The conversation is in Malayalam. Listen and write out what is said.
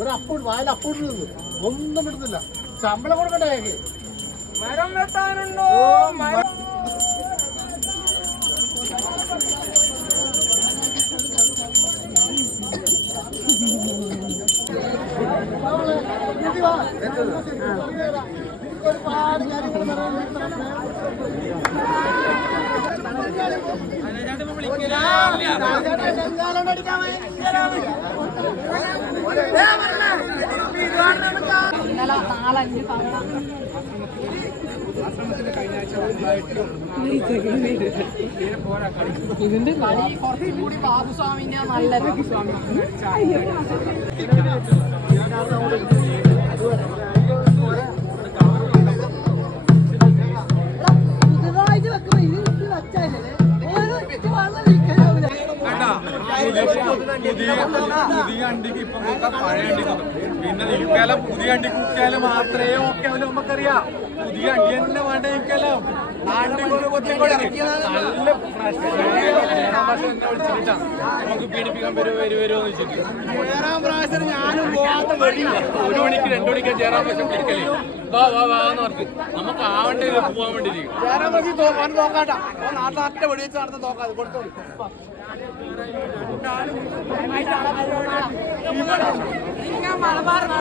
ഒരു അപ്പൂട്ട് വായിൽ അപ്പൂട്ട് നിന്ന് ഒന്നും ഇടുന്നില്ല. ശമ്പളം കൊടുക്കണ്ടേ ഞങ്ങൾക്ക്? മരം വെട്ടാനുണ്ടോ? ഒരുപാട് ഇതിന്റെ കളി കുറച്ചും കൂടി ബാബുസ്വാമിന്റെ നല്ലത്. പുതുതായിട്ട് വെക്കുമ്പോ ഇത് വെച്ചാലേ ഓരോ പുതിയ അണ്ടിക്ക് ഇപ്പൊ പഴയ അണ്ടി പിന്നെ നിൽക്കാലം പുതിയ അണ്ടി കുത്തിയാലും മാത്രമേ ഓക്കെ ആവില്ല. നമുക്കറിയാം പുതിയ അണ്ടി തന്നെ വേണ്ട നിൽക്കാലം. നമുക്ക് പീഡിപ്പിക്കാൻ വരുമോ വെച്ചിട്ട് 1 മണിക്ക് 2 മണിക്ക് 6 പ്രാവശ്യം വിളിക്കലേ വാ വാ വാന്ന് പറഞ്ഞു. നമുക്ക് ആവേണ്ടി പോവാൻ വേണ്ടി നോക്കാട്ട നാട്ടിലെ വെടിവെച്ച് നടന്ന് നോക്കാതെ കൊടുത്തോളൂ.